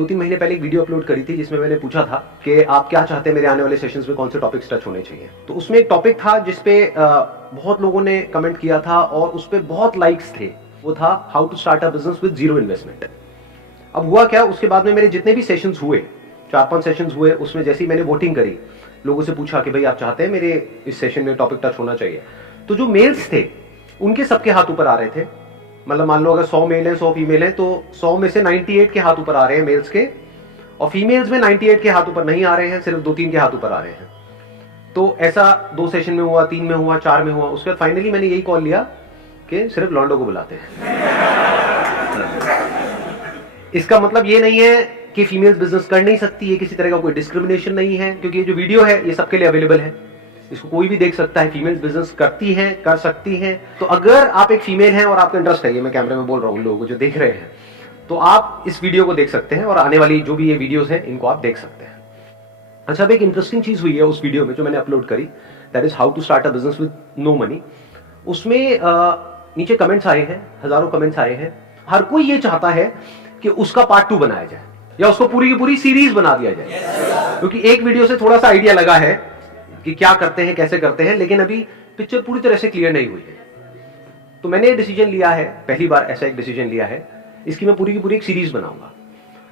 2-3 महीने पहले एक वीडियो अपलोड करी थी जिसमें मैंने पूछा था कि आप क्या चाहते हैं मेरे आने वाले सेशंस में कौन से टॉपिक्स टच होने चाहिए। तो उसमें एक टॉपिक था जिसपे बहुत लोगों ने कमेंट किया था और उस पर बहुत लाइक्स थे। वो था how to start a business with zero investment. अब हुआ क्या, उसके बाद में मेरे जितने भी सेशंस हुए, 4-5 सेशंस हुए, उसमें जैसे ही मैंने वोटिंग करी, लोगों से पूछा कि भाई आप चाहते हैं मेरे इस सेशन में टॉपिक टच होना चाहिए, तो जो मेल्स थे उनके सबके हाथ ऊपर आ रहे थे। मतलब मान लो अगर 100 मेल हैं 100 फीमेल हैं तो 100 में से 98 के हाथ ऊपर आ रहे हैं मेल्स के, और फीमेल्स में 98 के हाथ ऊपर नहीं आ रहे हैं, सिर्फ 2-3 के हाथ ऊपर आ रहे हैं। तो ऐसा 2 सेशन में हुआ, 3 में हुआ, 4 में हुआ। उसके बाद फाइनली मैंने यही कॉल लिया कि सिर्फ लॉन्डो को बुलाते हैं। इसका मतलब ये नहीं है कि फीमेल्स बिजनेस कर नहीं सकती, ये किसी तरह का कोई डिस्क्रिमिनेशन नहीं है, क्योंकि ये जो वीडियो है ये सबके लिए अवेलेबल है, इसको कोई भी देख सकता है। फीमेल्स बिजनेस करती हैं, कर सकती हैं। तो अगर आप एक फीमेल हैं और आपका इंटरेस्ट है, ये मैं कैमरे में बोल रहा हूं लोगों को जो देख रहे हैं, तो आप इस वीडियो को देख सकते हैं और आने वाली जो भी ये वीडियोस हैं इनको आप देख सकते हैं। अच्छा, अब एक इंटरेस्टिंग चीज हुई है उस वीडियो में जो मैंने अपलोड करी, that is how to start a business with no money. उसमें नीचे कमेंट्स आए हैं, हजारों कमेंट्स आए हैं। हर कोई ये चाहता है कि उसका पार्ट 2 बनाया जाए या उसको पूरी की पूरी सीरीज बना दिया जाए, क्योंकि एक वीडियो से थोड़ा सा आइडिया लगा है कि क्या करते हैं, कैसे करते हैं, लेकिन अभी पिक्चर पूरी तरह से क्लियर नहीं हुई है। तो मैंने डिसीजन लिया है, पहली बार ऐसा एक डिसीजन लिया है, इसकी मैं पूरी की पूरी एक सीरीज बनाऊंगा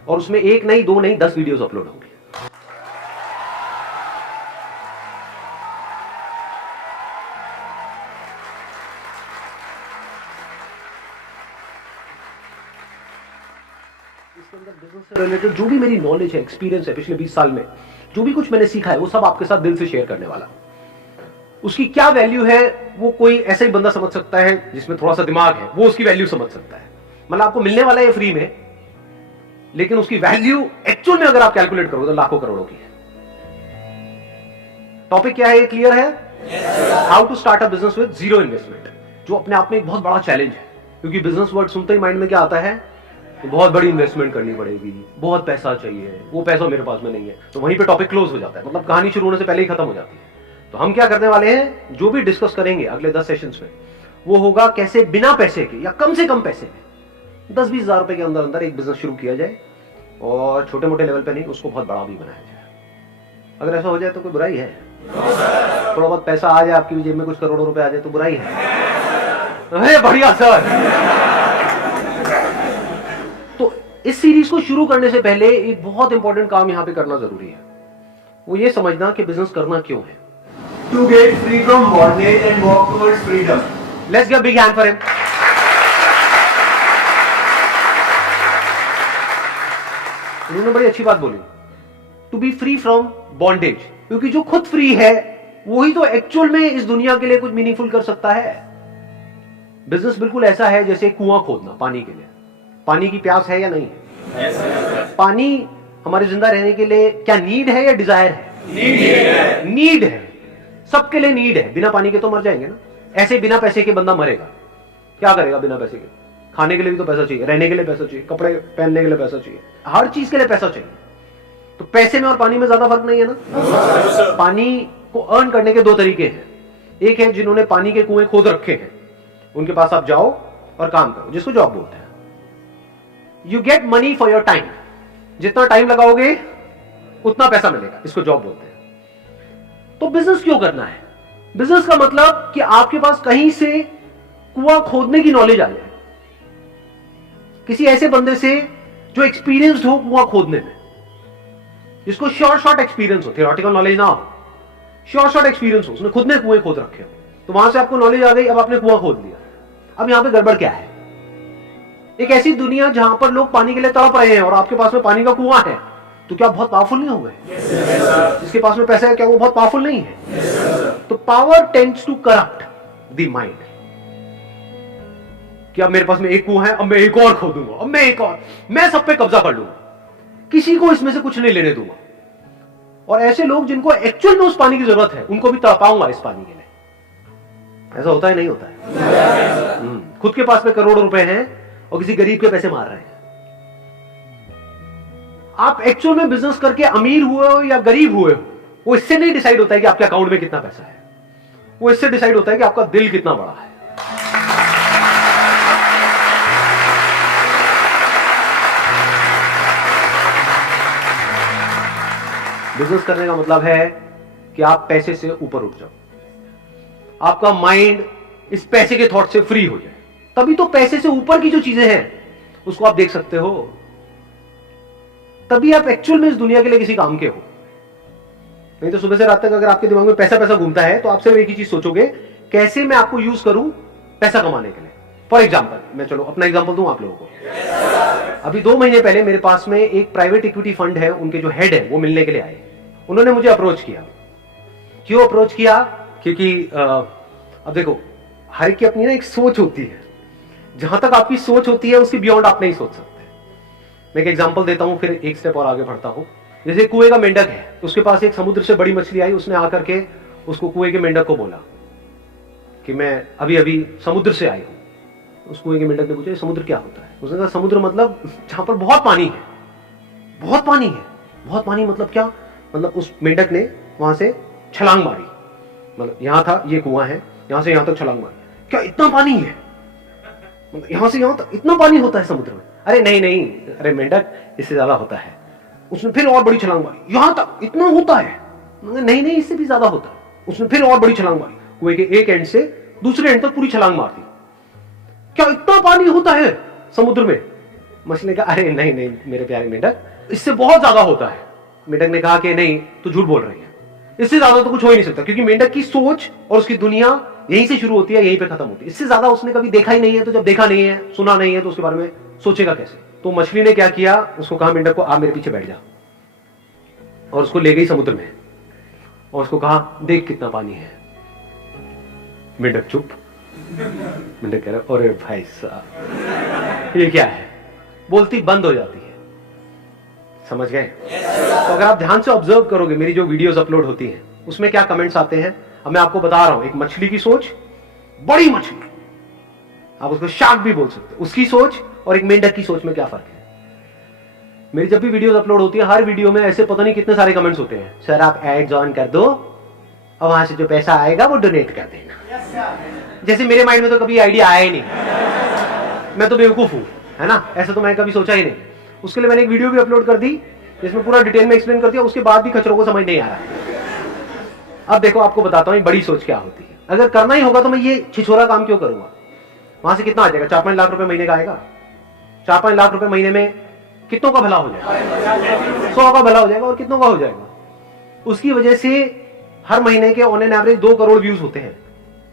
और उसमें 1 नहीं 2 नहीं 10 वीडियोस अपलोड होंगी। इसके अंदर बिजनेस से रिलेटेड जो भी मेरी नॉलेज है, एक्सपीरियंस है पिछले 20 साल में, जो भी कुछ मैंने सीखा है, वो सब आपके साथ दिल से शेयर करने वाला। उसकी क्या वैल्यू है वो कोई ऐसा ही बंदा समझ सकता है जिसमें थोड़ा सा दिमाग है, वो उसकी वैल्यू समझ सकता है। मतलब आपको मिलने वाला है फ्री में, लेकिन उसकी वैल्यू एक्चुअल में अगर आप कैलकुलेट करोगे तो लाखों करोड़ों की है। टॉपिक क्या है, ये क्लियर है? How to start a business with zero investment, जो अपने आप में एक बहुत बड़ा चैलेंज है, क्योंकि बिजनेस वर्ड सुनते ही माइंड में क्या आता है, तो बहुत बड़ी इन्वेस्टमेंट करनी पड़ेगी, बहुत पैसा चाहिए, वो पैसा मेरे पास में नहीं है। तो वहीं पे टॉपिक क्लोज हो जाता है, मतलब कहानी शुरू होने से पहले ही खत्म हो जाती है। तो हम क्या करने वाले हैं, जो भी डिस्कस करेंगे अगले 10 सेशंस में, वो होगा कैसे बिना पैसे के या कम से कम पैसे में 10-20 हजार रुपए के अंदर अंदर एक बिजनेस शुरू किया जाए, और छोटे मोटे लेवल पे नहीं, उसको बहुत बड़ा भी बनाया जाए। अगर ऐसा हो जाए तो कोई बुराई है? थोड़ा बहुत पैसा आ जाए आपकी भी जेब में, कुछ करोड़ों रुपए आ जाए तो बुराई है? अरे बढ़िया सर। तो इस सीरीज को शुरू करने से पहले एक बहुत इंपॉर्टेंट काम यहां पे करना जरूरी है, वो ये समझना कि बिजनेस करना क्यों है। To get free from bondage and walk towards freedom. Let's give a big hand for him. उन्होंने बड़ी अच्छी बात बोली, to be free from bondage, क्योंकि जो खुद फ्री है वही तो एक्चुअल में इस दुनिया के लिए कुछ मीनिंगफुल कर सकता है। बिजनेस बिल्कुल ऐसा है जैसे कुआं खोदना पानी के लिए। पानी की प्यास है या नहीं है? yes, पानी हमारे जिंदा रहने के लिए क्या नीड है या डिजायर है? नीड है, सबके लिए नीड है। बिना पानी के तो मर जाएंगे ना। ऐसे बिना पैसे के बंदा मरेगा, क्या करेगा बिना पैसे के? खाने के लिए भी तो पैसा चाहिए, रहने के लिए पैसा चाहिए, कपड़े पहनने के लिए पैसा चाहिए, हर चीज के लिए पैसा चाहिए। तो पैसे में और पानी में ज्यादा फर्क नहीं है ना। पानी को अर्न करने के 2 तरीके हैं। एक है जिन्होंने पानी के कुएं खोद रखे हैं, उनके पास आप जाओ और काम करो, जिसको जॉब बोलते हैं। You get money for your time, जितना टाइम लगाओगे उतना पैसा मिलेगा, इसको जॉब बोलते हैं। तो बिजनेस क्यों करना है? बिजनेस का मतलब कि आपके पास कहीं से कुआं खोदने की नॉलेज आ जाए, किसी ऐसे बंदे से जो एक्सपीरियंस्ड हो कुआं खोदने में, जिसको शॉर्ट एक्सपीरियंस हो, थियोरेटिकल नॉलेज ना हो, शॉर्ट एक्सपीरियंस हो, उसने खुद ने कुएं खोद रखे हो। तो वहां से आपको नॉलेज आ गई, अब आपने कुआं खोद लिया। अब यहां पे गड़बड़ क्या है? एक ऐसी दुनिया जहां पर लोग पानी के लिए तड़प रहे हैं और आपके पास में पानी का कुआं है, तो क्या बहुत पावरफुल नहीं हो गए? जिसके पास में पैसा है क्या वो बहुत पावरफुल नहीं है? तो power tends to corrupt the mind, कि अब मेरे पास में एक कुआं है, अब मैं एक और खोदूंगा, अब मैं एक और, मैं सब पे कब्जा कर लूंगा, किसी को इसमें से कुछ नहीं लेने दूंगा। और ऐसे लोग जिनको एक्चुअल में उस पानी की जरूरत है, उनको भी तड़पाऊंगा इस पानी के लिए। ऐसा होता है नहीं होता है? खुद के पास में करोड़ों रुपए हैं और किसी गरीब के पैसे मार रहे हैं। आप एक्चुअल में बिजनेस करके अमीर हुए हो या गरीब हुए हो, वो इससे नहीं डिसाइड होता है कि आपके अकाउंट में कितना पैसा है, वो इससे डिसाइड होता है कि आपका दिल कितना बड़ा है। बिजनेस करने का मतलब है कि आप पैसे से ऊपर उठ जाओ, आपका माइंड इस पैसे के थॉट से फ्री हो जाए, तभी तो पैसे से ऊपर की जो चीजें हैं उसको आप देख सकते हो, तभी आप एक्चुअल में इस दुनिया के लिए किसी काम के हो। नहीं तो सुबह से रात तक अगर आपके दिमाग में पैसा पैसा घूमता है तो आप सिर्फ एक ही चीज सोचोगे, कैसे मैं आपको यूज करूं पैसा कमाने के लिए। फॉर एग्जाम्पल, मैं चलो अपना एग्जाम्पल दूं आप लोगों को। अभी 2 महीने पहले मेरे पास में एक प्राइवेट इक्विटी फंड है, उनके जो हेड है वो मिलने के लिए आए। उन्होंने मुझे अप्रोच किया। क्यों अप्रोच किया? क्योंकि अब देखो, हर की अपनी ना एक सोच होती है, जहां तक आपकी सोच होती है उसके बियॉन्ड आप नहीं सोच सकते। मैं एक एग्जांपल देता हूं, फिर एक स्टेप और आगे बढ़ता हूं। जैसे कुएं का मेंढक है, उसके पास एक समुद्र से बड़ी मछली आई, उसने आकर के उसको कुएं के मेंढक को बोला कि मैं अभी अभी समुद्र से आई हूं। उस कुएं के मेंढक ने पूछा समुद्र क्या होता है? उसने कहा समुद्र मतलब जहां पर बहुत पानी है। बहुत पानी है? बहुत पानी मतलब क्या? मतलब उस मेंढक ने वहां से छलांग मारी, मतलब यहां था ये कुआं है, यहां से यहां तक छलांग मारी। क्या इतना पानी है? मतलब यहां से यहां तक इतना पानी होता है समुद्र में? अरे नहीं नहीं, अरे मेंढक इससे ज्यादा होता है। उसने फिर और बड़ी छलांग मारी, यहां तक इतना होता है? नहीं नहीं, इससे भी ज्यादा होता है। उसने फिर और बड़ी छलांग मारी, कुएं के एक एंड से दूसरे एंड तक पूरी छलांग मार दी। क्या इतना पानी होता है समुद्र में? मछली ने कहा अरे नहीं नहीं मेरे प्यारे मेंढक, इससे बहुत ज्यादा होता है। मेंढक ने कहा कि नहीं, तू झूठ बोल रही है, इससे ज्यादा तो कुछ हो ही नहीं सकता, क्योंकि मेंढक की सोच और उसकी दुनिया यहीं से शुरू होती है, यहीं पे खत्म होती है। इससे ज्यादा उसने कभी देखा ही नहीं है, तो जब देखा नहीं है, सुना नहीं है, तो उसके बारे में सोचेगा कैसे? तो मछली ने क्या किया, उसको कहा मेंढक को आप मेरे पीछे बैठ जा, और उसको ले गई समुद्र में और उसको कहा देख कितना पानी है। मेंढक चुप। मेंढक कह रहा अरे भाई साहब ये क्या है, बोलती बंद हो जाती है। समझ गए? तो अगर आप ध्यान से ऑब्जर्व करोगे मेरी जो वीडियोस अपलोड होती हैं उसमें क्या कमेंट्स आते हैं, अब मैं आपको बता रहा हूं। एक मछली की सोच, बड़ी मछली, आप उसको शार्क भी बोल सकते हो, उसकी सोच और एक मेंढक की सोच में क्या फर्क है। मेरी जब भी वीडियोस अपलोड होती है, हर वीडियो में ऐसे पता नहीं कितने सारे कमेंट्स होते हैं, सर आप एड्स ऑन कर दो और वहां से जो पैसा आएगा वो डोनेट कर देना। जैसे मेरे माइंड में तो कभी आइडिया आया ही नहीं, मैं तो बेवकूफ हूं, है ना? ऐसा तो मैं कभी सोचा ही नहीं। उसके लिए मैंने एक वीडियो भी अपलोड कर दी जिसमें पूरा डिटेल में एक्सप्लेन कर दिया, उसके बाद भी खचरों को समझ नहीं आ रहा। अब देखो आपको बताता हूँ बड़ी सोच क्या होती है। अगर करना ही होगा तो मैं ये छिछोरा काम क्यों करूंगा? वहां से कितना आ जाएगा? 4-5 लाख रुपए महीने का आएगा। 4-5 लाख रुपए महीने में कितनों का भला हो जाएगा? 100 का भला हो जाएगा। और कितनों का हो जाएगा? उसकी वजह से हर महीने के on an average 2 crore views होते हैं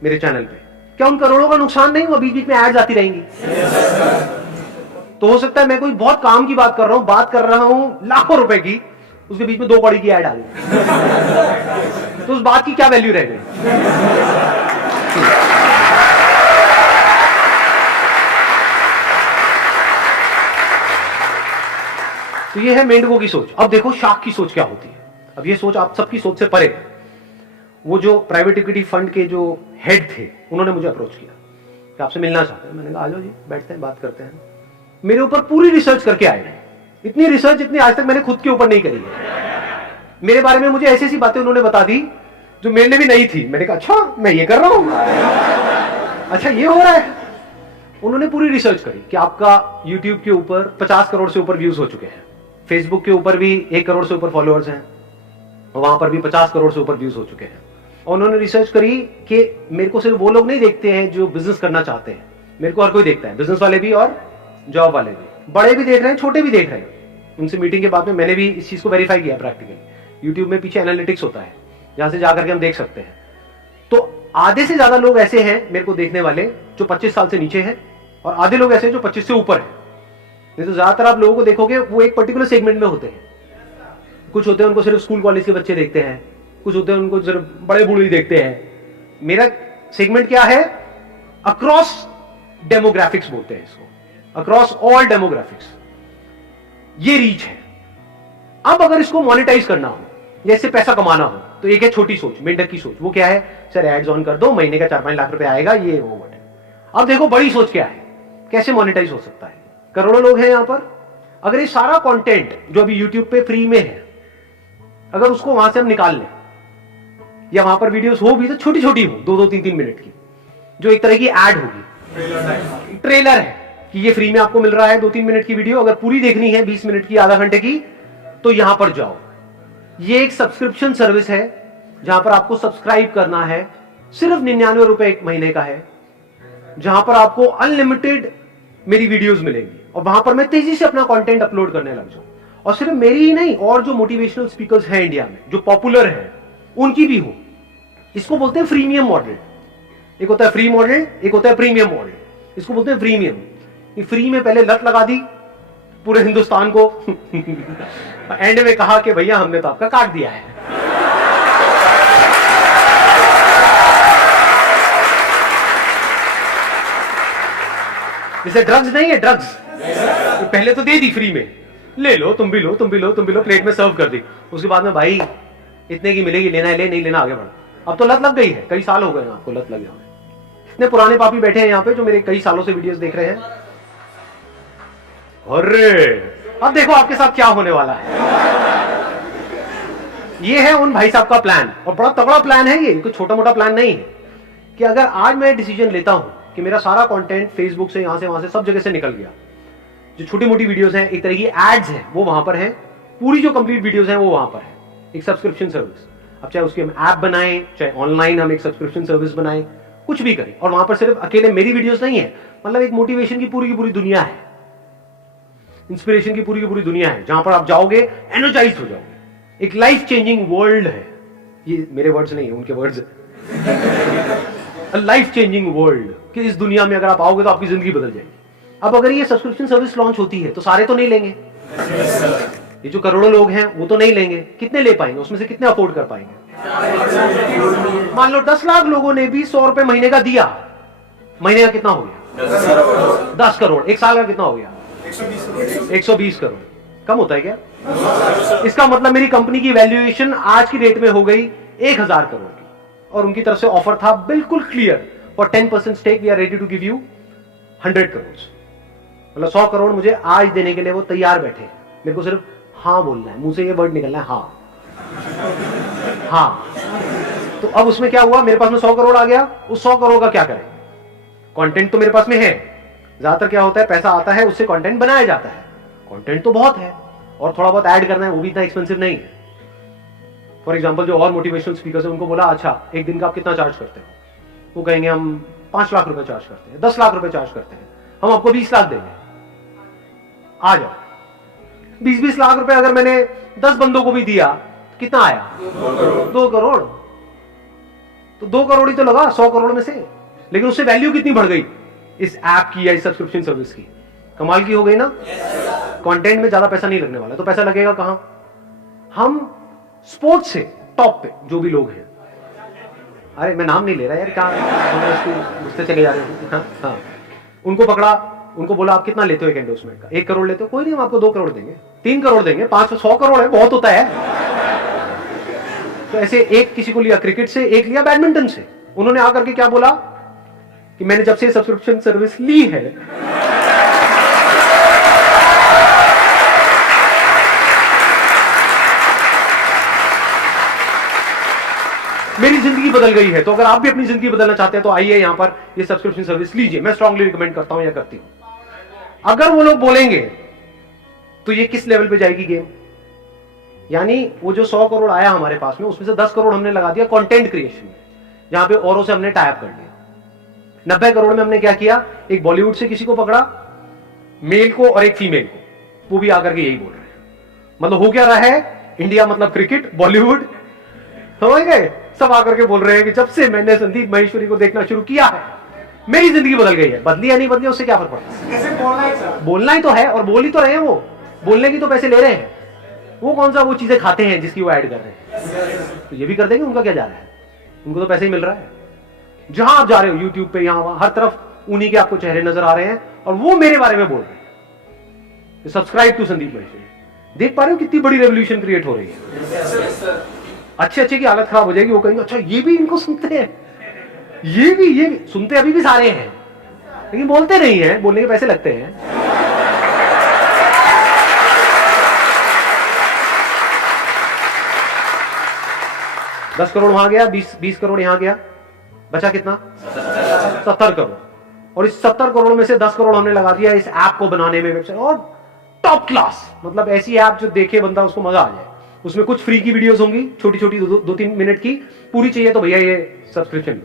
मेरे चैनल पे। क्या उन करोड़ों का नुकसान नहीं हुआ? बीच बीच में एड्स आती रहेंगी। तो हो सकता है मैं कोई बहुत काम की बात कर रहा हूं लाखों रुपए की, उसके बीच में 2 कौड़ी की ऐड आ गई, तो उस बात की क्या वैल्यू रह गई? तो ये है मेंढकों की सोच। अब देखो शार्क की सोच क्या होती है। अब ये सोच आप सबकी सोच से परे है। वो जो प्राइवेट इक्विटी फंड के जो हेड थे उन्होंने मुझे अप्रोच किया कि आपसे मिलना चाहते हैं। मैंने कहा आ जाओ जी, बैठते हैं, बात करते हैं। मेरे ऊपर पूरी रिसर्च करके आए, इतनी रिसर्च जितनी आज तक मैंने खुद के ऊपर नहीं करी है। मेरे बारे में मुझे ऐसी ऐसी बातें उन्होंने बता दी जो मेरे लिए भी नहीं थी। मैंने कहा अच्छा मैं ये कर रहा हूं, अच्छा ये हो रहा है। उन्होंने पूरी रिसर्च करी कि आपका YouTube के ऊपर 50 करोड़ से ऊपर व्यूज हो चुके हैं, फेसबुक के ऊपर भी 1 करोड़ से ऊपर फॉलोअर्स हैं, वहां पर भी 50 करोड़ से ऊपर व्यूज हो चुके हैं। और उन्होंने रिसर्च करी कि मेरे को सिर्फ वो लोग नहीं देखते हैं जो बिजनेस करना चाहते हैं, मेरे को हर कोई देखता है, बिजनेस वाले भी और जॉब वाले भी, बड़े भी देख रहे हैं, छोटे भी देख रहे हैं। उनसे मीटिंग के बाद में मैंने भी इस चीज को वेरीफाई किया प्रैक्टिकली। यूट्यूब में पीछे एनालिटिक्स होता है जहां से जाकर के हम देख सकते हैं। तो आधे से ज्यादा लोग ऐसे हैं मेरे को देखने वाले जो 25 साल से नीचे हैं, और आधे लोग ऐसे हैं जो 25 से ऊपर हैं। नहीं तो ज्यादातर आप लोगों को देखोगे वो एक पर्टिकुलर सेगमेंट में होते हैं। कुछ होते हैं उनको सिर्फ स्कूल कॉलेज के बच्चे देखते हैं, कुछ होते हैं उनको सिर्फ बड़े बूढ़े देखते हैं। मेरा सेगमेंट क्या है? अक्रॉस डेमोग्राफिक्स बोलते हैं इसको, अक्रॉस ऑल डेमोग्राफिक्स। ये रीच है। अब अगर इसको मोनेटाइज करना हो, जैसे पैसा कमाना हो, तो एक है छोटी सोच, मेंढक की सोच। वो क्या है? सर एड्स ऑन कर दो, महीने का 4-5 लाख रुपए आएगा, ये वो बट। अब देखो बड़ी सोच क्या है, कैसे मोनेटाइज हो सकता है। करोड़ों लोग हैं यहां पर। अगर ये सारा कंटेंट जो अभी YouTube पे फ्री में है, अगर उसको वहां से हम निकाल लें, या वहां पर वीडियोस हो भी तो छोटी छोटी हो, 2-2, 3-3 मिनट की, जो एक तरह की एड होगी, ट्रेलर है कि ये फ्री में आपको मिल रहा है 2-3 मिनट की वीडियो। अगर पूरी देखनी है 20 मिनट की, आधा घंटे की, तो यहां पर जाओ, ये एक सब्सक्रिप्शन सर्विस है जहां पर आपको सब्सक्राइब करना है, सिर्फ 99 रुपए एक महीने का है, जहां पर आपको अनलिमिटेड मेरी वीडियोस मिलेंगी और वहां पर मैं तेजी से अपना कंटेंट अपलोड करने लग जाऊं। और सिर्फ मेरी ही नहीं, और जो मोटिवेशनल स्पीकर्स हैं इंडिया में जो पॉपुलर हैं उनकी भी हो। इसको बोलते हैं फ्रीमियम मॉडल। एक होता है फ्री मॉडल, एक होता है प्रीमियम मॉडल। इसको बोलते हैं फ्रीमियम। ये फ्री में पहले लत लगा दी पूरे हिंदुस्तान को एंड में कहा कि भैया हमने तो आपका काट दिया है। जैसे ड्रग्स नहीं है, ड्रग्स तो पहले तो दे दी फ्री में, ले लो तुम भी लो, तुम भी लो, तुम भी लो, प्लेट में सर्व कर दी। उसके बाद में भाई इतने की मिलेगी, लेना है ले, नहीं लेना आगे बढ़। अब तो लत लग गई है, कई साल हो गए आपको लत लगे हुए। इतने पुराने पापी बैठे हैं यहाँ पे जो मेरे कई सालों से वीडियोस देख रहे हैं। अरे अब देखो आपके साथ क्या होने वाला है। ये है उन भाई साहब का प्लान, और बड़ा तगड़ा प्लान है ये, कोई छोटा मोटा प्लान नहीं है। कि अगर आज मैं डिसीजन लेता हूं कि मेरा सारा कंटेंट फेसबुक से, यहां से वहां से सब जगह से निकल गया, जो छोटी मोटी वीडियोस हैं, एक तरह की एड्स हैं, वो वहां पर हैं, पूरी जो कंप्लीट वीडियोस हैं वो वहां पर है, एक सब्सक्रिप्शन सर्विस। अब चाहे उसकी हम ऐप बनाएं, चाहे ऑनलाइन हम एक सब्सक्रिप्शन सर्विस बनाएं, कुछ भी करें, और वहां पर सिर्फ अकेले मेरी वीडियोस नहीं है, मतलब एक मोटिवेशन की पूरी दुनिया है, इंस्पिरेशन की पूरी दुनिया है, जहां पर आप जाओगे एनर्जाइज्ड हो जाओगे। एक लाइफ चेंजिंग वर्ल्ड है। ये मेरे वर्ड्स नहीं है, उनके वर्ड्स है। लाइफ चेंजिंग वर्ल्ड कि इस दुनिया में अगर आप आओगे तो आपकी जिंदगी बदल जाएगी। अब अगर ये सब्सक्रिप्शन सर्विस लॉन्च होती है तो सारे तो नहीं लेंगे, ये जो करोड़ों लोग हैं वो तो नहीं लेंगे। कितने ले पाएंगे, उसमें से कितने अफोर्ड कर पाएंगे? मान लो 10 लाख लोगों ने भी 100 रुपए महीने का दिया, महीने का कितना हो गया? 10 करोड़। एक साल का कितना हो गया? 120 करोड़। कम होता है क्या? इसका मतलब मेरी कंपनी की वैल्यूएशन आज की डेट में हो गई 1000 करोड़ की, और उनकी तरफ से ऑफर था बिल्कुल clear, for 10% stake we are ready to give you 100 crore. मतलब 100 करोड़ मुझे आज देने के लिए वो तैयार बैठे। मेरे को सिर्फ हाँ बोलना है, मुंह से ये वर्ड निकलना है, हाँ हाँ। तो अब उसमें क्या हुआ, मेरे पास में 100 करोड़ आ गया। उस 100 करोड़ का क्या करें? कंटेंट तो मेरे पास में है। ज्यादातर क्या होता है, पैसा आता है उससे कंटेंट बनाया जाता है। कंटेंट तो बहुत है और थोड़ा बहुत ऐड करना है, वो भी इतना एक्सपेंसिव नहीं है। फॉर एग्जांपल जो और मोटिवेशनल स्पीकर्स हैं उनको बोला अच्छा एक दिन का आप कितना चार्ज करते हो? वो कहेंगे हम 5 लाख रुपए चार्ज करते हैं, 10 लाख रुपए चार्ज करते हैं, हम आपको 20 लाख देंगे, आ जाओ। 20-20 लाख रुपए अगर मैंने 10 बंदों को भी दिया, कितना आया? 2 करोड़। तो 2 करोड़ ही तो लगा 100 करोड़ में से, लेकिन उससे वैल्यू कितनी बढ़ गई इस ऐप की या इस सब्सक्रिप्शन सर्विस की? कमाल की हो गई ना। कंटेंट में ज्यादा पैसा नहीं लगने वाला, तो पैसा लगेगा कहां? हम स्पोर्ट्स से टॉप पे जो भी लोग हैं, अरे मैं नाम नहीं ले रहा यार, कहां उससे चले जा रहे हो। हाँ हाँ, उनको पकड़ा, उनको बोला आप कितना लेते हो एक एंडोर्समेंट का? 1 करोड़ लेते हो? कोई नहीं, हम आपको 2 करोड़ देंगे, 3 करोड़ देंगे, 500 करोड़ है, बहुत होता है। तो ऐसे एक किसी को लिया क्रिकेट से, एक लिया बैडमिंटन से। उन्होंने आकर के क्या बोला कि मैंने जब से सब्सक्रिप्शन सर्विस ली है, मेरी जिंदगी बदल गई है। तो अगर आप भी अपनी जिंदगी बदलना चाहते हैं तो आइए यहां पर ये सब्सक्रिप्शन सर्विस लीजिए। मैं स्ट्रांगली रिकमेंड करता हूं या करती हूं। अगर वो लोग बोलेंगे तो ये किस लेवल पे जाएगी गेम? यानी वो जो 100 करोड़ आया हमारे पास में, उसमें से 10 करोड़ हमने लगा दिया कंटेंट क्रिएशन में, जहां पे औरों से हमने टाई अप कर लिया। 90 करोड़ में हमने क्या किया, एक बॉलीवुड से किसी को पकड़ा, मेल को और एक फीमेल को, वो भी आकर के यही बोल रहे हैं। मतलब हो क्या रहा है, इंडिया मतलब क्रिकेट, बॉलीवुड, समझ गए? सब आकर के बोल रहे हैं कि जब से मैंने संदीप माहेश्वरी को देखना शुरू किया है मेरी जिंदगी बदल गई है। बदली या नहीं बदली उससे क्या फर्क पड़ता है? बोलना ही तो है, और बोल ही तो रहे हैं। वो बोलने की तो पैसे ले रहे हैं। वो कौन सा वो चीजें खाते हैं जिसकी वो ऐड कर रहे हैं? तो ये भी कर देंगे, उनका क्या जा रहा है? उनको तो पैसे ही मिल रहा है। जहां आप जा रहे हो, यूट्यूब पे, यहां वहां, हर तरफ उन्हीं के आपको चेहरे नजर आ रहे हैं, और वो मेरे बारे में बोल रहे हैं सब्सक्राइब टू संदीप माहेश्वरी। देख पा रहे हो कितनी बड़ी रेवोल्यूशन क्रिएट हो रही है। अच्छे अच्छे की हालत खराब हो जाएगी। वो कहेंगे अच्छा ये भी इनको सुनते हैं, ये भी सुनते अभी भी सारे हैं, लेकिन बोलते नहीं है, बोलने के पैसे लगते हैं। $10 करोड़ वहां गया, 20 करोड़ यहां गया, बचा कितना? 70 करोड़। और इस 70 करोड़ में से 10 करोड़ हमने लगा दिया इस ऐप को बनाने में, वेबसाइट, और टॉप क्लास, मतलब ऐसी ऐप जो देखे बंदा उसको मजा आ जाए। उसमें कुछ फ्री की वीडियोस होंगी, छोटी छोटी 2-3 मिनट की। पूरी चाहिए तो भैया ये सब्सक्रिप्शन लो।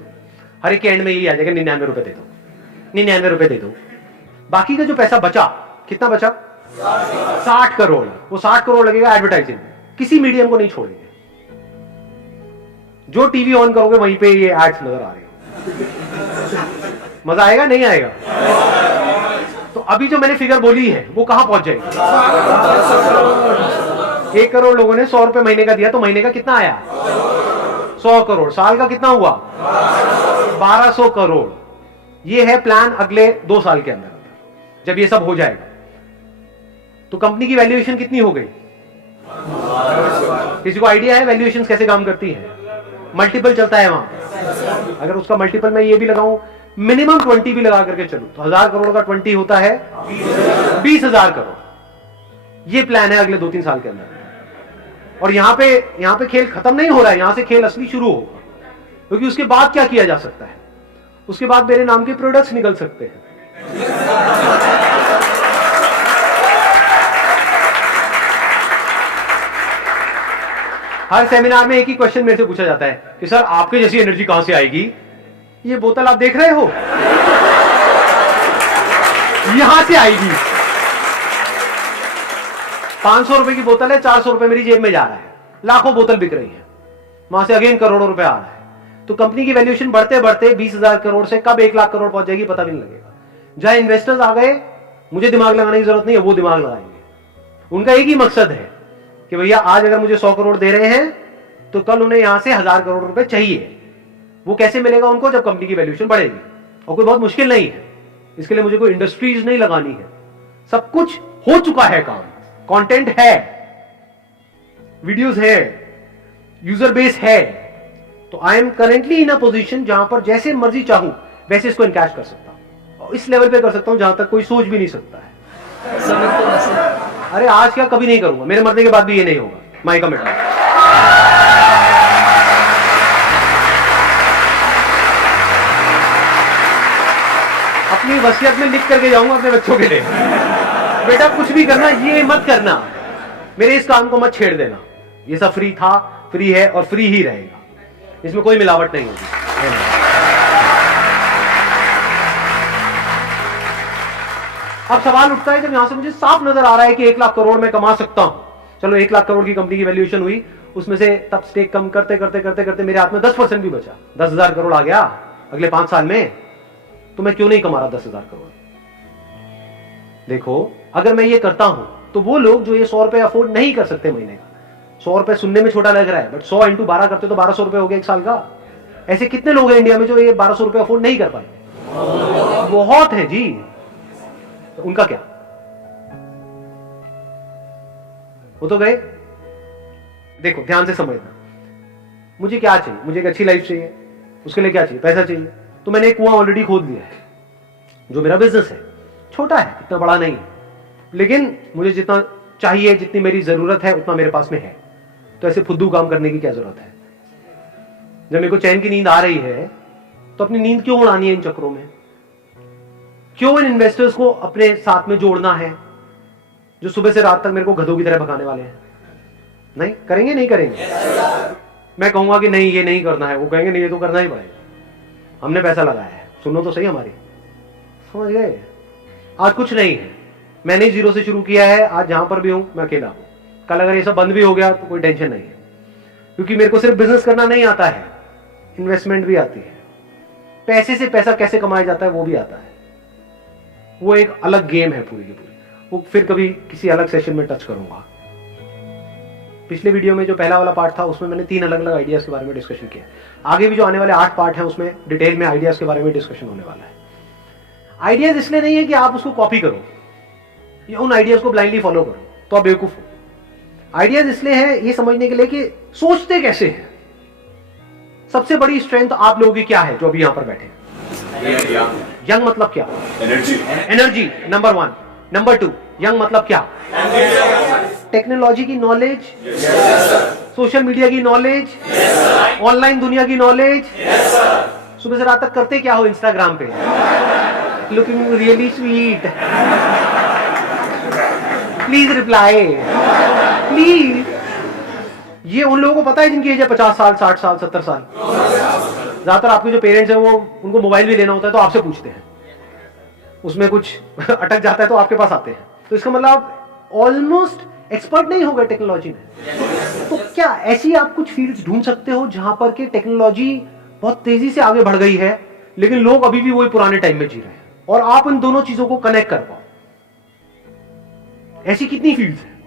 हर एक के एंड में यही आ जाएगा 99 रुपए दे दो, 99 रुपए दे दो। बाकी का जो पैसा बचा, कितना बचा? 60 करोड़। वो 60 करोड़ लगेगा एडवर्टाइजिंग, किसी मीडियम को नहीं छोड़ेंगे। जो टीवी ऑन करोगे वहीं पे ये एड्स नजर आ रहे हैं। मजा आएगा नहीं आएगा? तो अभी जो मैंने फिगर बोली है वो कहां पहुंच जाएगी? 1 करोड़ लोगों ने 100 रुपए महीने का दिया तो महीने का कितना आया? 100 करोड़। साल का कितना हुआ? 1200 करोड़। ये है प्लान अगले 2 साल के अंदर। जब ये सब हो जाएगा तो कंपनी की वैल्यूएशन कितनी हो गई? किसी को आइडिया है वैल्यूएशन कैसे काम करती है? मल्टीपल चलता है वहां। अगर उसका मल्टीपल मैं ये भी लगाऊं, मिनिमम 20 भी लगा करके चलूं तो 1000 करोड़ का 20 होता है 20,000 करोड़। ये प्लान है अगले 2-3 साल के अंदर। और यहां पे खेल खत्म नहीं हो रहा है, यहां से खेल असली शुरू होगा। क्योंकि उसके बाद क्या किया जा सकता है? उसके बाद मेरे नाम के प्रोडक्ट्स निकल सकते हैं। हर सेमिनार में एक ही क्वेश्चन मेरे से पूछा जाता है कि सर आपके जैसी एनर्जी कहां से आएगी? ये बोतल आप देख रहे हो, यहां से आएगी। 500 रुपए की बोतल है, 400 रुपए मेरी जेब में जा रहा है, लाखों बोतल बिक रही है, वहां से अगेन करोड़ों रुपए आ रहा है। तो कंपनी की वैल्यूएशन बढ़ते बढ़ते 20,000 करोड़ से कब 1 लाख करोड़ पहुंच जाएगी पता भी नहीं लगेगा। जहां इन्वेस्टर्स आ गए, मुझे दिमाग लगाने की जरूरत नहीं है, वो दिमाग लगाएंगे। उनका एक ही मकसद है कि भैया आज अगर मुझे 100 करोड़ दे रहे हैं तो कल उन्हें यहां से 1000 करोड़ रुपए चाहिए। वो कैसे मिलेगा उनको? जब कंपनी की वैल्यूएशन बढ़ेगी। और कोई बहुत मुश्किल नहीं है, इसके लिए मुझे कोई इंडस्ट्रीज नहीं लगानी है, सब कुछ हो चुका है काम। कंटेंट है, वीडियोस है, यूजर बेस है। तो I am currently in a position जहां पर जैसे मर्जी चाहूं वैसे इसको इनकैश कर सकता हूं, और इस लेवल पे कर सकता हूं जहां तक कोई सोच भी नहीं सकता है। अरे आज क्या, कभी नहीं करूंगा, मेरे मरने के बाद भी ये नहीं होगा, माय कमिटमेंट। अपनी वसीयत में लिख करके जाऊंगा अपने बच्चों के लिए, बेटा कुछ भी करना ये मत करना, मेरे इस काम को मत छेड़ देना। ये सब फ्री था, फ्री है और फ्री ही रहेगा, इसमें कोई मिलावट नहीं होगी। अब सवाल उठता है जब यहां से मुझे साफ नजर आ रहा है कि 1 लाख करोड़ मैं कमा सकता हूं। चलो 1 लाख करोड़ की कंपनी की वैल्यूएशन हुई, उसमें से तब स्टेक कम करते करते करते करते मेरे हाथ में 10% भी बचा, 10,000 करोड़ आ गया अगले 5 साल में, तो मैं क्यों नहीं कमा रहा 10,000 करोड़? देखो अगर मैं ये करता हूं तो वो लोग जो ये 100 रुपए अफोर्ड नहीं कर सकते महीने का, 100 रुपए सुनने में छोटा लग रहा है बट 100 × 12 करते तो 1200 रुपए हो गया 1 साल का। ऐसे कितने लोग हैं इंडिया में जो ये 1200 रुपए अफोर्ड नहीं कर पाए? बहुत है जी। तो उनका क्या? वो तो गए। देखो ध्यान से समझना, मुझे क्या चाहिए? मुझे एक अच्छी लाइफ चाहिए, उसके लिए क्या चाहिए? पैसा चाहिए। तो मैंने एक कुआं ऑलरेडी खोद लिया है, जो मेरा बिजनेस है, छोटा है, इतना बड़ा नहीं, लेकिन मुझे जितना चाहिए, जितनी मेरी जरूरत है उतना मेरे पास में है। तो ऐसे फुद्दू काम करने की क्या जरूरत है? जब मेरे को चैन की नींद आ रही है तो अपनी नींद क्यों उड़ानी है इन चक्रों में? क्यों इन इन्वेस्टर्स को अपने साथ में जोड़ना है जो सुबह से रात तक मेरे को गधों की तरह भगाने वाले हैं? नहीं करेंगे, नहीं करेंगे। मैं कहूंगा कि नहीं ये नहीं करना है, वो कहेंगे नहीं ये तो करना ही पड़ेगा, हमने पैसा लगाया है, सुनो तो सही हमारी। समझ गए? आज कुछ नहीं है, मैंने 0 से शुरू किया है, आज जहां पर भी हूं मैं अकेला हूं। कल अगर ये सब बंद भी हो गया तो कोई टेंशन नहीं है, क्योंकि मेरे को सिर्फ बिजनेस करना नहीं आता है, इन्वेस्टमेंट भी आती है, पैसे से पैसा कैसे कमाया जाता है वो भी आता है। वो एक अलग गेम है पूरी की पूरी, वो फिर कभी किसी अलग सेशन में टच करूंगा। पिछले वीडियो में जो पहला वाला पार्ट था उसमें मैंने 3 अलग अलग आइडियाज के बारे में डिस्कशन किया। आगे भी जो आने वाले 8 पार्ट हैं उसमें डिटेल में आइडियाज के बारे में डिस्कशन होने वाला है। आइडियाज इसलिए नहीं है कि आप उसको कॉपी करो या उन आइडियाज को ब्लाइंडली फॉलो करो तो आप बेवकूफ हो। आइडियाज इसलिए है ये समझने के लिए कि सोचते कैसे हैं। सबसे बड़ी स्ट्रेंथ आप लोगों की क्या है जो अभी यहां पर बैठे हैं? यंग मतलब क्या? Energy. Energy number 1। Number 2, young मतलब क्या? टेक्नोलॉजी की नॉलेज, सोशल मीडिया की नॉलेज, ऑनलाइन दुनिया की नॉलेज। सुबह से रात तक करते क्या हो इंस्टाग्राम पे? Looking really sweet, please reply, please. ये उन लोगों को पता है जिनकी एज है 50 साल, 60 साल, 70 साल। ज्यादातर आपके जो पेरेंट्स हैं वो उनको मोबाइल भी लेना होता है तो आपसे पूछते हैं, उसमें कुछ अटक जाता है तो आपके पास आते हैं। तो इसका मतलब आप ऑलमोस्ट एक्सपर्ट नहीं हो गए टेक्नोलॉजी में। तो क्या ऐसी आप कुछ फील्ड्स ढूंढ सकते हो जहां पर कि टेक्नोलॉजी बहुत तेजी से आगे बढ़ गई है लेकिन लोग अभी भी वही पुराने टाइम में जी रहे हैं, और आप इन दोनों चीजों को कनेक्ट कर पाओ? ऐसी कितनी फील्ड्स हैं?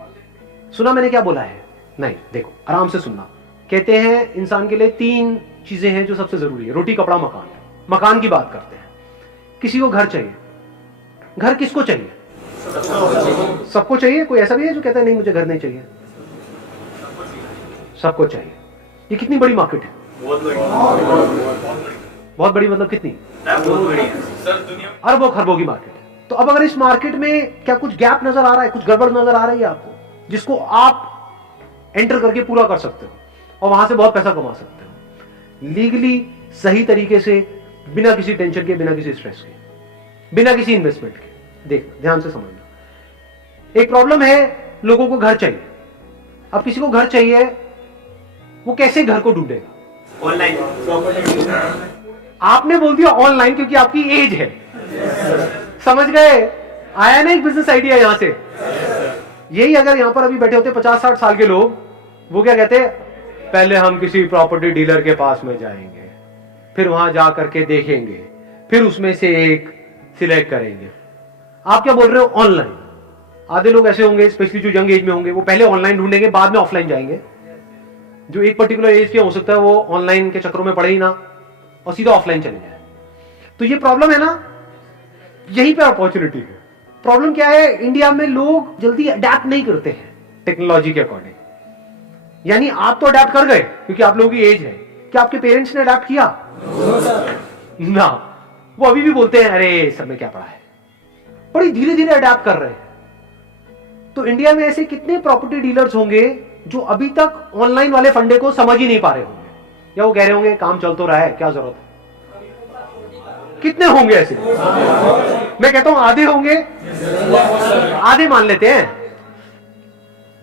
सुना मैंने क्या बोला है? नहीं, देखो आराम से सुनना। कहते हैं इंसान के लिए 3 चीजें हैं जो सबसे जरूरी है, रोटी, कपड़ा, मकान। मकान की बात करते हैं। किसी को घर चाहिए। घर किसको चाहिए? सबको चाहिए। कोई ऐसा भी है जो कहता है नहीं मुझे घर नहीं चाहिए? सबको चाहिए। ये कितनी बड़ी मार्केट है? बहुत बड़ी। मतलब कितनी? अरबों खरबों की मार्केट है। तो अब अगर इस मार्केट में क्या कुछ गैप नजर आ रहा है, कुछ गड़बड़ नजर आ रही है आपको, जिसको आप एंटर करके पूरा कर सकते हो और वहां से बहुत पैसा कमा सकते हो लीगली, सही तरीके से, बिना किसी टेंशन के, बिना किसी स्ट्रेस के, बिना किसी इन्वेस्टमेंट के? देख ध्यान से समझना। एक प्रॉब्लम है, लोगों को घर चाहिए। अब किसी को घर चाहिए, वो कैसे घर को ढूंढेगा? ऑनलाइन। आपने बोल दिया ऑनलाइन क्योंकि आपकी एज है। समझ गए? आया ना एक बिजनेस आइडिया यहां से। यही अगर यहां पर अभी बैठे होते 50-60 साल के लोग, वो क्या कहते? पहले हम किसी प्रॉपर्टी डीलर के पास में जाएंगे, फिर वहां जा करके देखेंगे, फिर उसमें से एक सिलेक्ट करेंगे। आप क्या बोल रहे हो? ऑनलाइन। आधे लोग ऐसे होंगे, स्पेशली जो यंग एज में होंगे, वो पहले ऑनलाइन ढूंढेंगे, बाद में ऑफलाइन जाएंगे। जो एक पर्टिकुलर एज के हो सकता है वो ऑनलाइन के चक्करों में पड़े ही ना और सीधा ऑफलाइन चले जाए। तो ये प्रॉब्लम है ना, यहीं पे अपॉर्चुनिटी है। प्रॉब्लम क्या है? इंडिया में लोग जल्दी अडेप्ट नहीं करते हैं टेक्नोलॉजी के अकॉर्डिंग। यानी आप तो अडेप्ट कर गए क्योंकि आप लोगों की एज है। क्या आपके पेरेंट्स ने अडेप्ट किया? ना, वो अभी भी बोलते हैं अरे सब में क्या पड़ा है। बड़ी धीरे धीरे अडेप्ट कर रहे हैं। तो इंडिया में ऐसे कितने प्रॉपर्टी डीलर्स होंगे जो अभी तक ऑनलाइन वाले फंडे को समझ ही नहीं पा रहे होंगे, या वो कह रहे होंगे काम चल तो रहा है, क्या जरूरत है? कितने होंगे ऐसे? मैं कहता हूं आधे होंगे। आधे मान लेते हैं।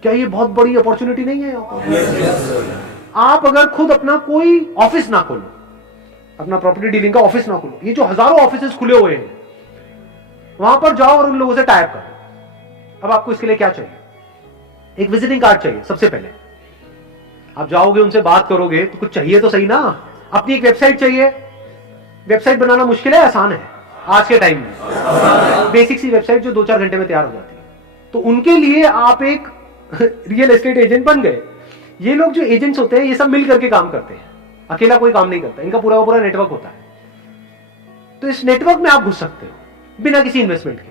क्या ये बहुत बड़ी अपॉर्चुनिटी नहीं है यहां पर? आप अगर खुद अपना कोई ऑफिस ना खोलो, अपना प्रॉपर्टी डीलिंग का ऑफिस ना खोलो, ये जो हजारों ऑफिसेस खुले हुए हैं, वहां पर जाओ और उन लोगों से टाइप करो। अब आपको इसके लिए क्या चाहिए? एक विजिटिंग कार्ड चाहिए। सबसे पहले आप जाओगे, उनसे बात करोगे तो कुछ चाहिए तो सही ना। अपनी एक वेबसाइट चाहिए। वेबसाइट बनाना मुश्किल है, आसान है आज के टाइम में। बेसिक सी वेबसाइट जो 2-4 घंटे में तैयार हो जाती है। तो उनके लिए आप एक रियल एस्टेट एजेंट बन गए। ये लोग जो एजेंट्स होते हैं, ये सब मिल करके काम करते हैं, अकेला कोई काम नहीं करता। इनका पूरा का पूरा नेटवर्क होता है। तो इस नेटवर्क में आप घुस सकते हो बिना किसी इन्वेस्टमेंट के।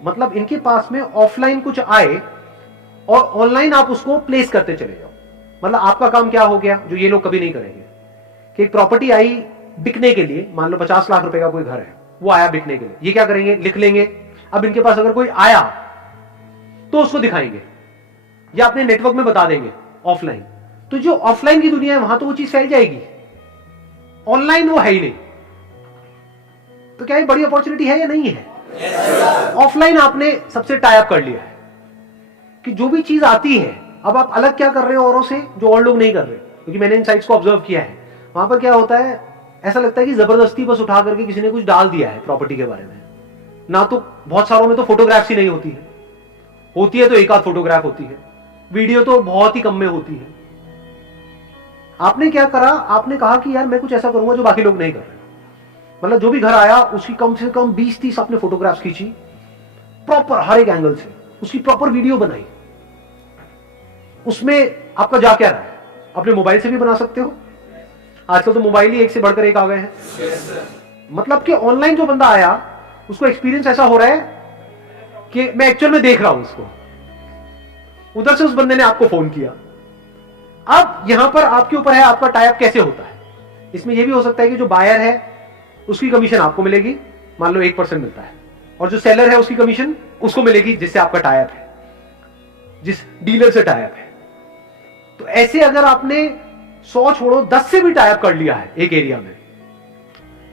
मतलब इनके पास में ऑफलाइन कुछ आए और ऑनलाइन आप उसको प्लेस करते चले जाओ। मतलब आपका काम क्या हो गया, जो ये लोग कभी नहीं करेंगे, कि एक प्रॉपर्टी आई बिकने के लिए, मान लो 50 लाख रुपए का कोई घर है, वो आया बिकने के लिए, ये क्या करेंगे? लिख लेंगे। अब इनके पास अगर कोई आया तो उसको दिखाएंगे या अपने नेटवर्क में बता देंगे ऑफलाइन। तो जो ऑफलाइन की दुनिया है वहां तो वो चीज फैल जाएगी, ऑनलाइन वो है ही नहीं। तो क्या ये बड़ी अपॉर्चुनिटी है या नहीं है? ऑफलाइन आपने सबसे टाई अप कर लिया है कि जो भी चीज आती है, अब आप अलग क्या कर रहे हो औरों से जो और लोग नहीं कर रहे। क्योंकि मैंने इन साइट्स को ऑब्जर्व किया है, वहां पर क्या होता है, ऐसा लगता है कि जबरदस्ती बस उठा करके किसी ने कुछ डाल दिया है प्रॉपर्टी के बारे में। ना तो बहुत सारों में तो फोटोग्राफ्स ही नहीं होती है, होती है तो एक आध फोटोग्राफ होती है, वीडियो तो बहुत ही कम में होती है। आपने क्या करा? आपने कहा कि यार मैं कुछ ऐसा करूंगा जो बाकी लोग नहीं कर रहे। मतलब जो भी घर आया उसकी कम से कम 20-30 आपने फोटोग्राफ्स खींची, प्रॉपर हर एक एंगल से, उसकी प्रॉपर वीडियो बनाई। उसमें आपका जा क्या रहा है? अपने मोबाइल से भी बना सकते हो, आजकल तो मोबाइल ही एक से बढ़कर एक आ गए हैं। मतलब कि ऑनलाइन जो बंदा आया उसको एक्सपीरियंस ऐसा हो रहा है कि मैं एक्चुअल में देख रहा हूं उसको। उधर से उस बंदे ने आपको फोन किया। अब यहां पर आपके ऊपर है आपका टाई अप कैसे होता है। इसमें यह भी हो सकता है कि जो बायर है उसकी कमीशन आपको मिलेगी, मान लो 1% मिलता है, और जो सेलर है उसकी कमीशन उसको मिलेगी जिससे आपका टाई अप है, जिस डीलर से टाई अप है। तो ऐसे अगर आपने 100 छोड़ो 10 से भी टाई अप कर लिया है एक एरिया में,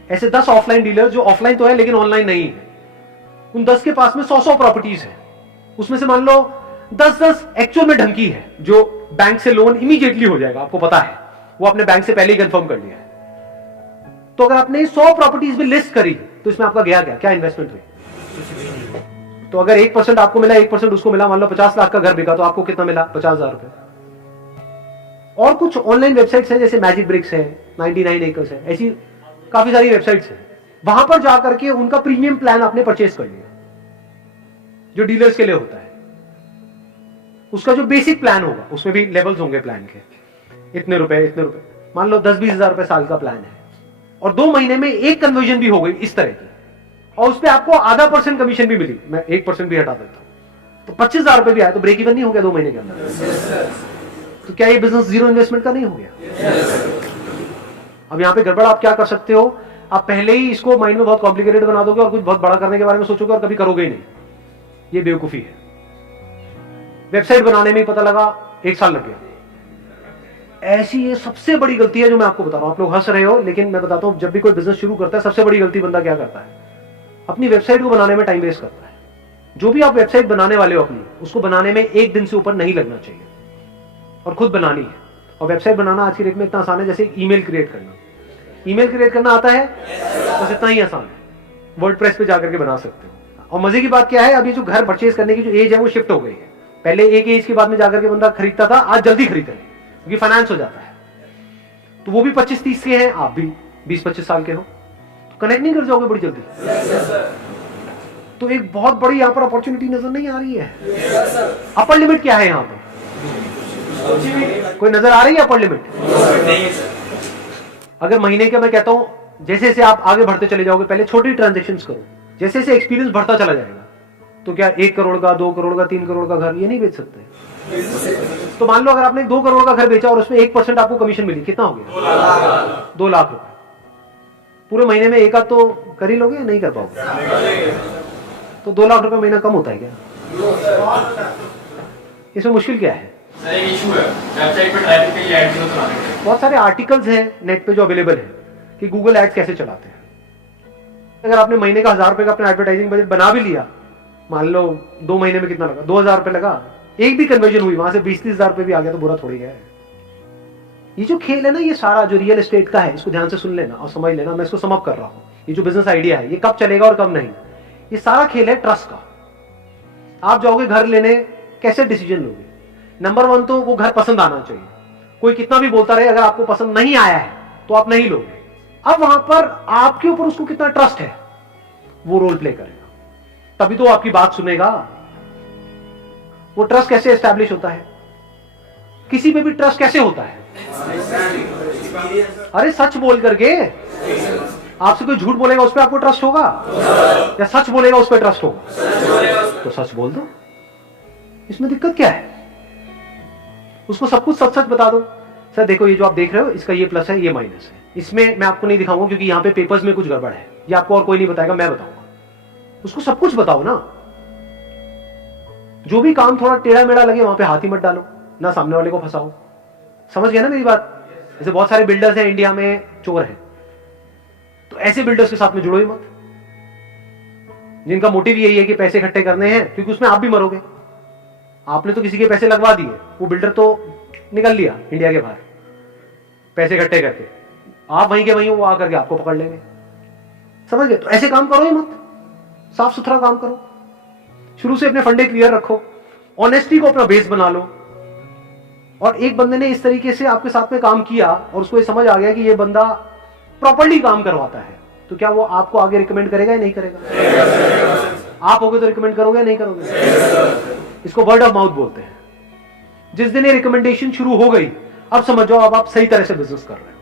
ऐसे 10 ऑफलाइन डीलर जो ऑफलाइन तो है लेकिन ऑनलाइन नहीं है, उन 10 के पास में 100 प्रॉपर्टीज है। उसमें से मान लो 10-10 एक्चुअल में ढंकी है, जो बैंक से लोन इमीडिएटली हो जाएगा, आपको पता है, वो आपने बैंक से पहले ही कंफर्म कर लिया है। तो अगर आपने 100 प्रॉपर्टीज भी लिस्ट करी तो इसमें आपका गया क्या इन्वेस्टमेंट हुई? तो अगर 1% आपको मिला, 1% उसको मिला, मान लो 50 लाख का घर बिका, तो आपको कितना मिला? 50,000 रुपए। और कुछ ऑनलाइन वेबसाइट्स हैं जैसे मैजिक ब्रिक्स है, 99 एकर्स है, ऐसी काफी सारी वेबसाइट्स हैं। वहां पर जाकर के उनका प्रीमियम प्लान आपने परचेज कर लिया, जो डीलर्स के लिए होता है। उसका जो बेसिक प्लान होगा उसमें भी लेवल्स होंगे प्लान के, इतने रुपए, मान लो 10-20 हजार रुपए साल का प्लान है, और 2 महीने में एक कन्वर्जन भी हो गई इस तरह की, और उस पर आपको आधा % कमीशन भी मिली, मैं 1% भी हटा देता हूं, तो 25,000 रुपए भी आया, तो ब्रेक इवन नहीं हो गया 2 महीने के अंदर? तो क्या ये बिजनेस जीरो इन्वेस्टमेंट का नहीं हो गया? अब यहां पे गड़बड़ आप क्या कर सकते हो, आप पहले ही इसको माइंड में बहुत कॉम्प्लिकेटेड बना दोगे और कुछ बहुत बड़ा करने के बारे में सोचोगे और कभी करोगे ही नहीं। ये बेवकूफी है। वेबसाइट बनाने में ही पता लगा 1 साल लग गया, ऐसी ये सबसे बड़ी गलती है जो मैं आपको बता रहा हूं। आप लोग हंस रहे हो, लेकिन मैं बताता हूं, जब भी कोई बिजनेस शुरू करता है सबसे बड़ी गलती बंदा क्या करता है? अपनी वेबसाइट को बनाने में टाइम वेस्ट करता है। जो भी आप वेबसाइट बनाने वाले हो अपनी, उसको बनाने में 1 दिन से ऊपर नहीं लगना चाहिए, और खुद बनानी है। और वेबसाइट बनाना आज की डेट में इतना आसान है जैसे ईमेल क्रिएट करना। ईमेल क्रिएट करना आता है? बस इतना ही आसान है, वर्डप्रेस पे जाकर के बना सकते हो। और मजे की बात क्या है, अभी जो घर परचेज करने की जो एज है वो शिफ्ट हो गई है। पहले एक एज के बाद में जाकर के बंदा खरीदता था, आज जल्दी खरीदता है क्योंकि फाइनेंस हो जाता है। तो वो भी 25-30 के हैं, आप भी 20-25 साल के हो, तो कनेक्ट नहीं कर जाओगे बड़ी जल्दी? तो एक बहुत बड़ी यहाँ पर अपॉर्चुनिटी नजर नहीं आ रही है। अपर लिमिट क्या है यहाँ पर? कोई नजर आ रही है अपर लिमिट? अगर महीने का मैं कहता हूं, जैसे जैसे आप आगे बढ़ते चले जाओगे, पहले छोटी ट्रांजेक्शंस करो, जैसे जैसे एक्सपीरियंस बढ़ता चला जाएगा, तो क्या 1 करोड़ का, 2 करोड़ का, 3 करोड़ का घर ये नहीं बेच सकते? तो मान लो अगर आपने 2 करोड़ का घर बेचा और उसमें 1% आपको कमीशन मिली, कितना हो गया? 2 लाख रुपए। पूरे महीने में एक आध तो कर ही लोगे, नहीं कर पाओगे? तो 2 लाख रुपए महीना कम होता है क्या? इसमें मुश्किल क्या है? इशू है वेबसाइट पे ट्रैफिक के लिए एड्स क्यों चलाने हैं? बहुत सारे आर्टिकल्स हैं नेट पे जो अवेलेबल है कि गूगल एड्स कैसे चलाते हैं। अगर आपने महीने का 1000 रुपए का अपना एडवर्टाइजिंग बजट बना भी लिया, मान लो 2 महीने में कितना लगा? 2000 रुपए लगा, एक भी कन्वर्जन हुई, वहां से 20-30 हजार रुपए भी आ गया, तो बुरा थोड़ी है। ये जो खेल है ना, ये सारा जो रियल एस्टेट का है, इसको ध्यान से सुन लेना और समझ लेना। मैं इसको सम अप कर रहा हूं। ये जो बिजनेस आइडिया है, ये कब चलेगा और कब नहीं, ये सारा खेल है ट्रस्ट का। आप जाओगे घर लेने, कैसे डिसीजन लोगे? नंबर 1 तो वो घर पसंद आना चाहिए। कोई कितना भी बोलता रहे, अगर आपको पसंद नहीं आया है तो आप नहीं लोगे। अब वहां पर आपके ऊपर उसको कितना ट्रस्ट है, वो रोल प्ले करेगा, तभी तो आपकी बात सुनेगा। वो ट्रस्ट कैसे एस्टैब्लिश होता है? किसी पे भी ट्रस्ट कैसे होता है? अरे सच बोल करके। आपसे कोई झूठ बोलेगा उस पर आपको ट्रस्ट होगा, या सच बोलेगा उस पर ट्रस्ट होगा? तो सच बोल दो, इसमें दिक्कत क्या है? उसको सब कुछ सच सच बता दो। सर देखो, ये जो आप देख रहे हो, इसका ये प्लस है, ये माइनस है। इसमें मैं आपको नहीं दिखाऊंगा क्योंकि यहाँ पे पेपर्स में कुछ गड़बड़ है, ये आपको और कोई नहीं बताएगा, मैं बताऊंगा। उसको सब कुछ बताओ ना। जो भी काम थोड़ा टेढ़ा मेढ़ा लगे वहां पे हाथ ही मत डालो, ना सामने वाले को फंसाओ। समझ गया ना मेरी बात? जैसे बहुत सारे बिल्डर्स हैं इंडिया में, चोर हैं, तो ऐसे बिल्डर्स के साथ में जुड़ो ही मत, जिनका मोटिव यही है कि पैसे इकट्ठे करने हैं, क्योंकि उसमें आप भी मरोगे। आपने तो किसी के पैसे लगवा दिए, वो बिल्डर तो निकल लिया इंडिया के बाहर पैसे इकट्ठे करके, आप वहीं के वहीं वो आकर के आपको पकड़ लेंगे। समझ गए? तो ऐसे काम करो ही मत, साफ सुथरा काम करो। शुरू से अपने फंडे क्लियर रखो, ऑनेस्टी को अपना बेस बना लो। और एक बंदे ने इस तरीके से आपके साथ में काम किया और उसको ये समझ आ गया कि ये बंदा प्रॉपर्ली काम करवाता है, तो क्या वो आपको आगे रिकमेंड करेगा या नहीं करेगा? आप होगे तो रिकमेंड करोगे या नहीं करोगे? इसको वर्ड ऑफ माउथ बोलते हैं। जिस दिन ये रिकमेंडेशन शुरू हो गई, अब समझ जाओ अब आप सही तरह से बिजनेस कर रहे हो।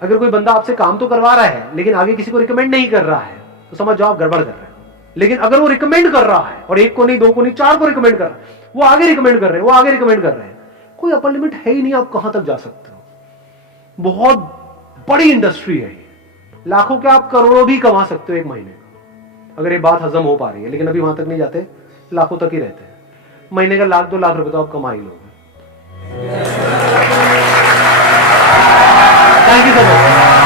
अगर कोई बंदा आपसे काम तो करवा रहा है लेकिन आगे किसी को रिकमेंड नहीं कर रहा है, तो समझ जाओ आप गड़बड़ कर रहे हो। लेकिन अगर वो रिकमेंड कर रहा है, और 1 को नहीं, 2 को नहीं, 4 को रिकमेंड कर रहा है, वो आगे रिकमेंड कर रहे हैं, वो आगे रिकमेंड कर रहे हैं, कोई अपर लिमिट है ही नहीं, आप कहां तक जा सकते हो। बहुत बड़ी इंडस्ट्री है ये, लाखों के आप करोड़ों भी कमा सकते हो एक महीने का, अगर ये बात हजम हो पा रही है। लेकिन अभी वहां तक नहीं जाते, लाखों तक ही रहते हैं। महीने का 1-2 लाख रुपए तो आप कमा ही लोगे। Thank you so much.